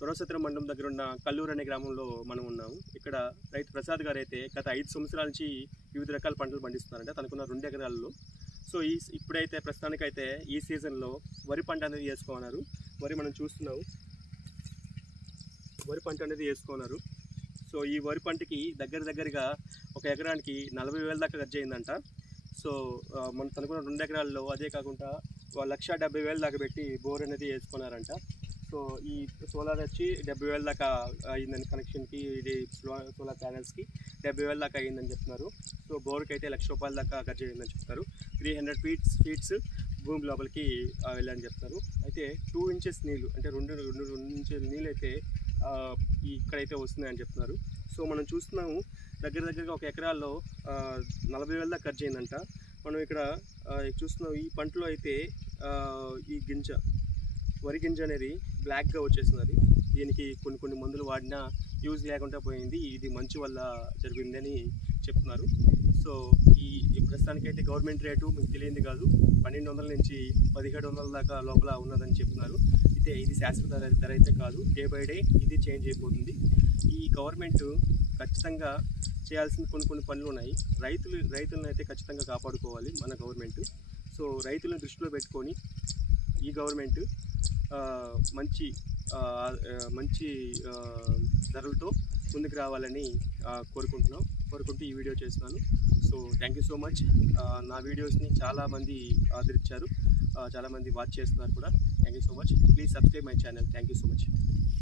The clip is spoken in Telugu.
దొరసత్రం మండలం దగ్గర ఉన్న కల్లూరు అనే గ్రామంలో మనం ఉన్నాము. ఇక్కడ రైతు ప్రసాద్ గారు అయితే గత 5 సంవత్సరాల నుంచి వివిధ రకాల పంటలు పండిస్తున్నారంట తనకున్న 2 ఎకరాల్లో. సో ఇప్పుడైతే ప్రస్తుతానికైతే ఈ సీజన్లో వరి పంట అనేది వేసుకోన్నారు. వరి మనం చూస్తున్నాము, వరి పంట అనేది వేసుకున్నారు. సో ఈ వరి పంటకి దగ్గరగా ఒక ఎకరానికి 40,000 దాకా ఖర్చు అయిందంట. సో మన తనకున్న 2 ఎకరాల్లో అదే కాకుండా 1,70,000 దాకా పెట్టి బోర్ అనేది వేసుకున్నారంట. సో ఈ సోలార్ వచ్చి 70,000 దాకా అయిందని, కనెక్షన్కి ఇది సోలార్ ప్యానల్స్కి 70,000 దాకా అయిందని చెప్తున్నారు. సో బోర్కి అయితే ₹1,00,000 దాకా ఖర్చు అయిందని చెప్తారు. 300 ఫీట్స్ భూమి లోపలికి వెళ్ళని చెప్తారు. అయితే 2 ఇంచెస్ నీళ్ళు అంటే 2 ఇంచుల నీళ్ళు అయితే ఇక్కడైతే వస్తున్నాయని చెప్తున్నారు. సో మనం చూస్తున్నాము దగ్గరగా ఒక ఎకరాల్లో 40,000 దాకా ఖర్చు అయిందంట. మనం ఇక్కడ చూస్తున్నాం ఈ పంటలో అయితే ఈ వరి గింజ అనేది బ్లాక్గా వచ్చేస్తున్నది. దీనికి కొన్ని మందులు వాడినా యూజ్ లేకుండా పోయింది. ఇది మంచు వల్ల జరిగిందని చెప్తున్నారు. సో ఈ ప్రస్తుతానికైతే గవర్నమెంట్ రేటు మీకు తెలియంది కాదు, 1,200 నుంచి 1,700 దాకా లోపల ఉన్నదని చెప్తున్నారు. అయితే ఇది శాశ్వత ధర అయితే కాదు, డే బై డే ఇది చేంజ్ అయిపోతుంది. ఈ గవర్నమెంట్ ఖచ్చితంగా చేయాల్సిన కొన్ని పనులు ఉన్నాయి. రైతులను అయితే ఖచ్చితంగా కాపాడుకోవాలి మన గవర్నమెంట్. సో రైతులను దృష్టిలో పెట్టుకొని ఈ గవర్నమెంట్ మంచి ధరలతో ముందుకు రావాలని కోరుకుంటూ ఈ వీడియో చేస్తున్నాను. So thank you so much. నా వీడియోస్ని చాలామంది ఆదరించారు, చాలామంది వాచ్ చేస్తున్నారు కూడా. Thank you so much. Please subscribe my channel. Thank you so much.